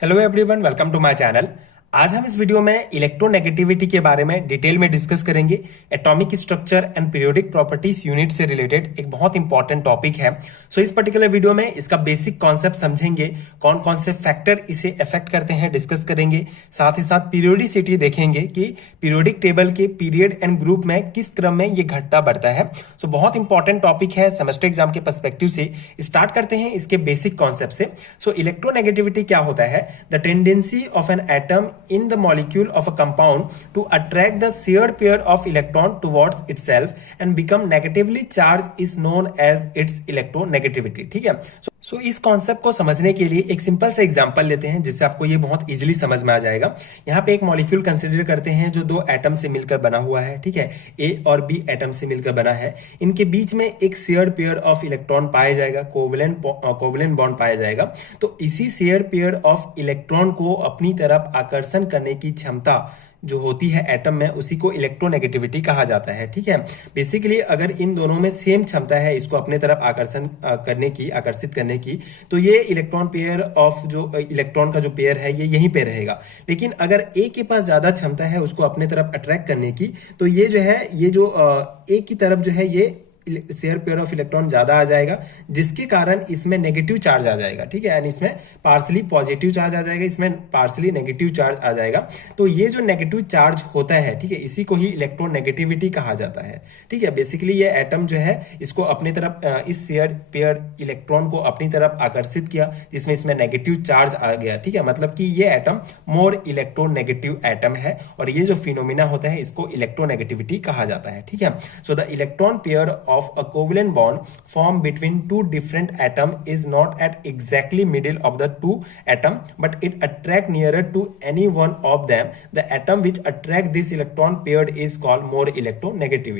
Hello everyone, welcome to my channel. आज हम इस वीडियो में इलेक्ट्रोनेगेटिविटी के बारे में डिटेल में डिस्कस करेंगे। Atomic structure and periodic properties unit से रिलेटेड एक बहुत इंपॉर्टेंट टॉपिक है। सो इस पर्टिकुलर वीडियो में इसका बेसिक कॉन्सेप्ट समझेंगे, कौन कौन से फैक्टर इसे अफेक्ट करते हैं डिस्कस करेंगे। साथ ही साथ पीरियोडिसिटी देखेंगे कि पीरियोडिक टेबल के पीरियड एंड ग्रुप में किस क्रम में ये घटता बढ़ता है। सो बहुत इंपॉर्टेंट टॉपिक है सेमेस्टर एग्जाम के पर्सपेक्टिव से। स्टार्ट करते हैं इसके बेसिक कॉन्सेप्ट से। सो इलेक्ट्रोनेगेटिविटी क्या होता है? The tendency of an atom in the molecule of a compound to attract the shared pair of electron towards itself and become negatively charged is known as its electronegativity। ठीक है। सो इस concept को समझने के लिए एक सिंपल सा example लेते हैं जिससे आपको ये बहुत इजीली समझ में आ जाएगा। यहाँ पे एक मॉलिक्यूल कंसीडर करते हैं जो दो एटम से मिलकर बना हुआ है। ठीक है, ए और बी एटम से मिलकर बना है। इनके बीच में एक शेयर्ड पेयर ऑफ इलेक्ट्रॉन पाया जाएगा, कोवेलेंट बॉन्ड पाया जाएगा। तो इसी शेयर पेयर ऑफ इलेक्ट्रॉन को अपनी तरफ आकर्षण करने की क्षमता जो होती है एटम में, उसी को इलेक्ट्रोनेगेटिविटी कहा जाता है। ठीक है, बेसिकली अगर इन दोनों में सेम क्षमता है इसको अपने तरफ आकर्षित करने की, तो ये इलेक्ट्रॉन पेयर ऑफ जो इलेक्ट्रॉन का जो पेयर है ये यहीं पे रहेगा। लेकिन अगर ए के पास ज्यादा क्षमता है उसको अपने तरफ अट्रैक्ट करने की, तो ये जो है ए की तरफ जो है ये शेयर पेयर ऑफ इलेक्ट्रॉन ज्यादा आ जाएगा, जिसके कारण इसमें नेगेटिव चार्ज आ जाएगा। ठीक है, यानी इसमें पार्सली पॉजिटिव चार्ज आ जाएगा, इसमें पार्सली नेगेटिव चार्ज आ जाएगा। तो ये जो नेगेटिव चार्ज होता है, ठीक है, इसी को ही इलेक्ट्रोनेगेटिविटी कहा जाता है। ठीक है, बेसिकली ये एटम जो है इसको अपनी तरफ इस शेयर पेयर इलेक्ट्रॉन को अपनी तरफ आकर्षित किया, जिसमें इसमें नेगेटिव चार्ज आ गया। ठीक है, मतलब कि ये एटम मोर इलेक्ट्रोनेगेटिव एटम है और ये जो फिनोमिना होता है इसको इलेक्ट्रोनेगेटिविटी कहा जाता है। ठीक है, so the electron pair of a covalent bond formed between two different atom is not at exactly middle of the two atom, but it attract nearer to any one of them. The atom which attract this electron paired is called more electronegative।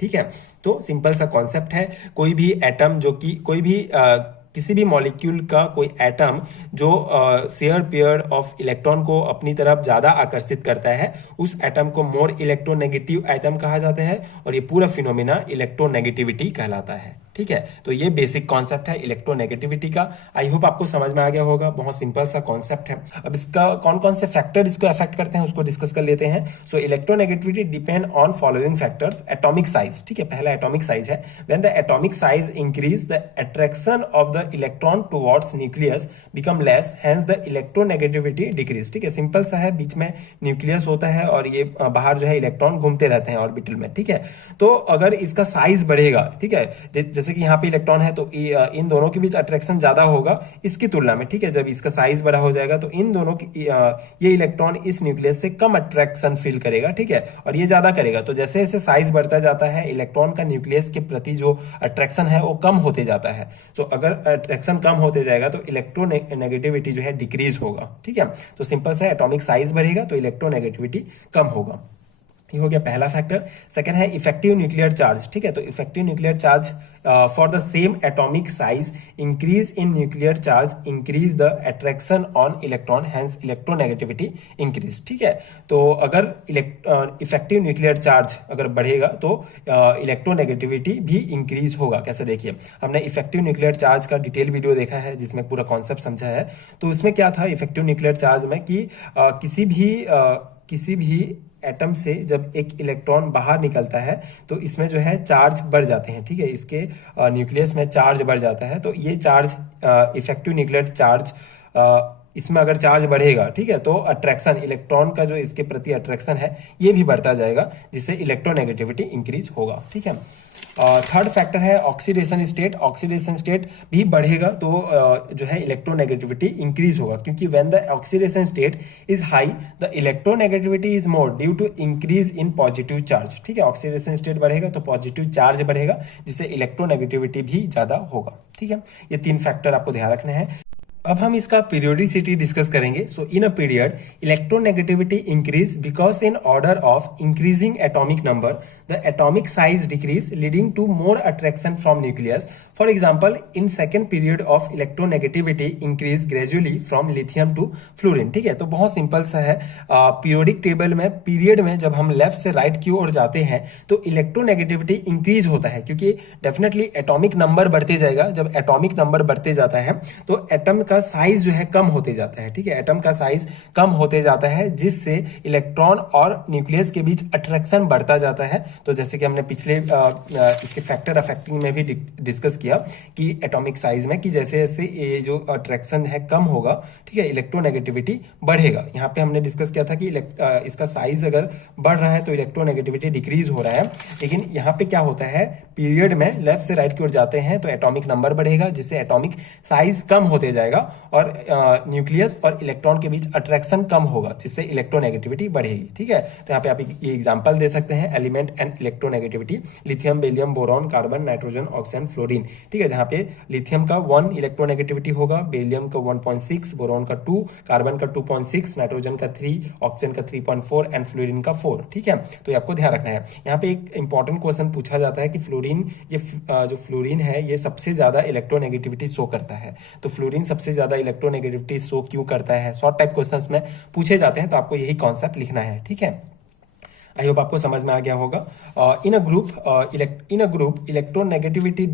ठीक है, तो simple सा concept है। कोई भी atom जो कि किसी भी मॉलिक्यूल का कोई एटम जो शेयर पेयर ऑफ इलेक्ट्रॉन को अपनी तरफ ज्यादा आकर्षित करता है, उस एटम को मोर इलेक्ट्रोनेगेटिव एटम कहा जाता है और ये पूरा फिनोमिना इलेक्ट्रोनेगेटिविटी कहलाता है। ठीक है, तो ये बेसिक कॉन्सेप्ट है इलेक्ट्रोनेगेटिविटी का। आई होप आपको समझ में आ गया होगा, बहुत सिंपल सा कॉन्सेप्ट है। अब इसका कौन कौन से फैक्टर इसको अफेक्ट करते हैं उसको डिस्कस कर लेते हैं। So electronegativity depend on following factors. Atomic size, ठीक है, पहला एटॉमिक साइज है। When the atomic size increase the attraction of the electron towards nucleus become less, hence the electronegativity decrease. ठीक है, सिंपल सा है, बीच में न्यूक्लियस होता है और ये बाहर जो है इलेक्ट्रॉन घूमते रहते हैं ऑर्बिटल में। ठीक है, तो अगर इसका साइज बढ़ेगा, ठीक है, जैसे कि यहाँ पे इलेक्ट्रॉन है तो इन दोनों के बीच अट्रैक्शन ज्यादा होगा इसकी तुलना में। ठीक है, जब इसका साइज बड़ा हो जाएगा तो इन दोनों की ये इलेक्ट्रॉन इस न्यूक्लियस से कम अट्रैक्शन फील करेगा। ठीक है, और ये ज्यादा करेगा। तो जैसे जैसे साइज बढ़ता जाता है इलेक्ट्रॉन का न्यूक्लियस के प्रति जो अट्रैक्शन है वो कम होते जाता है। तो अगर अट्रैक्शन कम होते जाएगा तो इलेक्ट्रोनेगेटिविटी जो है डिक्रीज होगा। ठीक है, तो सिंपल से एटॉमिक साइज बढ़ेगा तो इलेक्ट्रोनेगेटिविटी कम होगा। ये हो गया पहला फैक्टर। सेकंड है इफेक्टिव न्यूक्लियर चार्ज। ठीक है, तो effective nuclear charge for the same atomic size increase in nuclear charge increase the attraction on electron, hence electronegativity increase. ठीक है, तो अगर इफेक्टिव न्यूक्लियर चार्ज अगर बढ़ेगा तो इलेक्ट्रोनेगेटिविटी भी इंक्रीज होगा। कैसे, देखिए, हमने इफेक्टिव न्यूक्लियर चार्ज का डिटेल वीडियो देखा है जिसमें पूरा कॉन्सेप्ट समझा है। तो उसमें क्या था इफेक्टिव न्यूक्लियर चार्ज में कि किसी भी एटम से जब एक इलेक्ट्रॉन बाहर निकलता है तो इसमें जो है चार्ज बढ़ जाते हैं। ठीक है, इसके न्यूक्लियस में चार्ज बढ़ जाता है। तो ये चार्ज इफेक्टिव न्यूक्लियर चार्ज इसमें अगर चार्ज बढ़ेगा, ठीक है, तो अट्रैक्शन इलेक्ट्रॉन का जो इसके प्रति अट्रैक्शन है ये भी बढ़ता जाएगा, जिससे इलेक्ट्रोनेगेटिविटी इंक्रीज होगा। ठीक है, थर्ड फैक्टर है ऑक्सीडेशन स्टेट। ऑक्सीडेशन स्टेट भी बढ़ेगा तो जो है इलेक्ट्रोनेगेटिविटी इंक्रीज होगा, क्योंकि when the oxidation state is high the electronegativity is more due to increase in positive charge. ठीक है, ऑक्सीडेशन स्टेट बढ़ेगा तो पॉजिटिव चार्ज बढ़ेगा, जिससे इलेक्ट्रोनेगेटिविटी भी ज्यादा होगा। ठीक है, ये तीन फैक्टर आपको ध्यान रखने हैं। अब हम इसका पीरियोडिसिटी डिस्कस करेंगे। So in a period electronegativity increase because in order of increasing atomic number the atomic size decrease leading to more attraction from nucleus. For example, in second period of electronegativity increase gradually from lithium to fluorine. ठीक है, तो बहुत simple सा है. Periodic table में period में जब हम लेफ्ट से राइट की ओर जाते हैं तो इलेक्ट्रोनेगेटिविटी इंक्रीज होता है, क्योंकि डेफिनेटली एटॉमिक नंबर बढ़ते जाएगा. जब एटॉमिक नंबर बढ़ते जाता है तो एटम का साइज जो है कम होते जाता है. ठीक है, एटम का साइज कम होते जाता है, जिससे इलेक्ट्रॉन और न्यूक्लियस के बीच अट्रैक्शन बढ़ता जाता है. तो जैसे कि हमने पिछले इसके फैक्टर अफेक्टिंग में भी डिस्कस किया कि एटॉमिक साइज में कि जैसे जैसे ये जो अट्रैक्शन है कम होगा, ठीक है, इलेक्ट्रोनेगेटिविटी बढ़ेगा. यहाँ पे हमने डिस्कस किया था कि इसका साइज अगर बढ़ रहा है तो इलेक्ट्रोनेगेटिविटी डिक्रीज हो रहा है. लेकिन यहाँ पे क्या होता है, पीरियड में लेफ्ट से राइट की ओर जाते हैं तो एटॉमिक नंबर बढ़ेगा, जिससे एटॉमिक साइज कम होते जाएगा और न्यूक्लियस और इलेक्ट्रॉन के बीच अट्रैक्शन कम होगा, जिससे इलेक्ट्रोनेगेटिविटी बढ़ेगी. ठीक है, तो यहाँ पे आप ये एग्जांपल दे सकते हैं, element and electronegativity, lithium, beryllium, boron, carbon, nitrogen, oxygen, fluorine. ठीक है, जहाँ पे लिथियम का 1 इलेक्ट्रोनेगेटिविटी होगा, बेरिलियम का 1.6, बोरॉन का 2, कार्बन का 2.6, नाइट्रोजन का 3, ऑक्सीजन का 3.4 एंड फ्लोरीन का 4. ठीक है, तो ये आपको ध्यान रखना है. यहाँ पे एक इंपॉर्टेंट क्वेश्चन पूछा जाता है कि फ्लोरीन, ये जो फ्लोरीन है ये सबसे ज्यादा इलेक्ट्रोनेगेटिविटी शो करता है. तो फ्लोरीन सबसे ज्यादा इलेक्ट्रोनेगेटिविटी शो क्यों करता है, शॉर्ट टाइप क्वेश्चंस में पूछे जाते हैं, तो आपको यही कॉन्सेप्ट लिखना है. ठीक है, आई होप आपको समझ में आ गया होगा. In a group electronegativity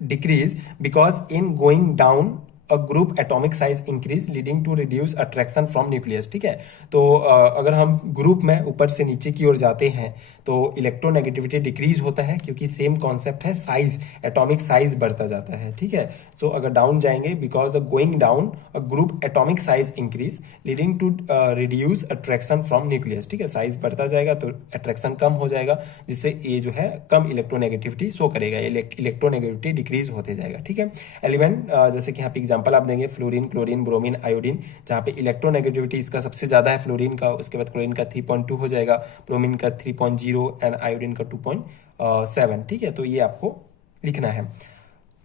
decrease because in going down a group atomic size increase leading to reduce attraction from nucleus. ठीक है, तो अगर हम ग्रुप में ऊपर से नीचे की ओर जाते हैं तो इलेक्ट्रोनेगेटिविटी डिक्रीज होता है, क्योंकि सेम कॉन्सेप्ट है, साइज, एटॉमिक साइज बढ़ता जाता है. ठीक है, सो अगर डाउन जाएंगे, because of going down a group atomic size increase leading to reduce attraction from nucleus. ठीक है, साइज बढ़ता जाएगा तो अट्रैक्शन कम हो जाएगा, जिससे ये जो है कम इलेक्ट्रोनेगेटिविटी शो करेगा, इलेक्ट्रोनेगेटिविटी डिक्रीज होते जाएगा. ठीक है, एलिमेंट जैसे कि यहाँ पे एग्जांपल आप देंगे, फ्लोरीन, क्लोरीन, ब्रोमीन, आयोडीन, जहाँ पे इलेक्ट्रोनेगेटिविटी इसका सबसे ज्यादा है फ्लोरीन का, उसके बाद क्लोरीन का 3.2 हो जाएगा, ब्रोमीन का 3.0 एंड आयोडीन का 2.7. ठीक है, तो ये आपको लिखना है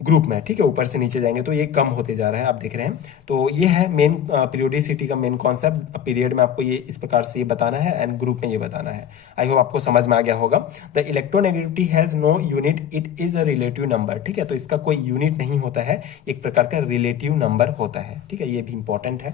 ग्रुप में. ठीक है, ऊपर से नीचे जाएंगे तो ये कम होते जा रहा है, आप देख रहे हैं. तो ये है मेन पीरियोडिसिटी का मेन कॉन्सेप्ट. पीरियड में आपको ये इस प्रकार से ये बताना है एंड ग्रुप में ये बताना है. आई होप आपको समझ में आ गया होगा. The electronegativity has no unit, it is a relative number. ठीक है, तो इसका कोई यूनिट नहीं होता है, एक प्रकार का रिलेटिव नंबर होता है. ठीक है, ये भी इंपॉर्टेंट है.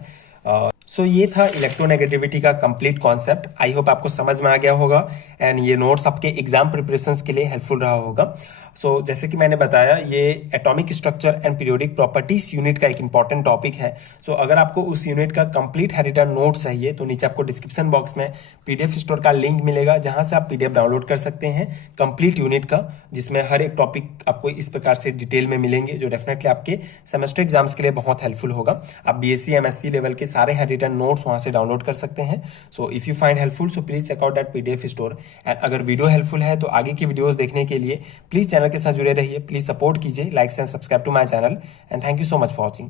सो ये था इलेक्ट्रोनेगेटिविटी का कंप्लीट कॉन्सेप्ट. आई होप आपको समझ में आ गया होगा एंड ये नोट्स आपके एग्जाम प्रिपरेशंस के लिए हेल्पफुल रहा होगा. सो जैसे कि मैंने बताया, ये atomic structure and periodic properties unit का एक इंपॉर्टेंट टॉपिक है. सो अगर आपको उस यूनिट का कंप्लीट हैंडरिटन नोट चाहिए तो नीचे आपको डिस्क्रिप्शन बॉक्स में पीडीएफ स्टोर का लिंक मिलेगा, जहां से आप पीडीएफ डाउनलोड कर सकते हैं कंप्लीट यूनिट का, जिसमें हर एक टॉपिक आपको इस प्रकार से डिटेल में मिलेंगे, जो डेफिनेटली आपके सेमेस्टर एग्जाम्स के लिए बहुत हेल्पफुल होगा. आप बीएससी एमएससी लेवल के सारे हैंडरिटन नोट्स वहां से डाउनलोड कर सकते हैं. So if you find helpful so please check out that PDF store. And अगर वीडियो हेल्पफुल है तो आगे की वीडियोस देखने के लिए प्लीज चैनल के साथ जुड़े रहिए. प्लीज सपोर्ट कीजिए, like and subscribe to my channel and thank you so much for watching.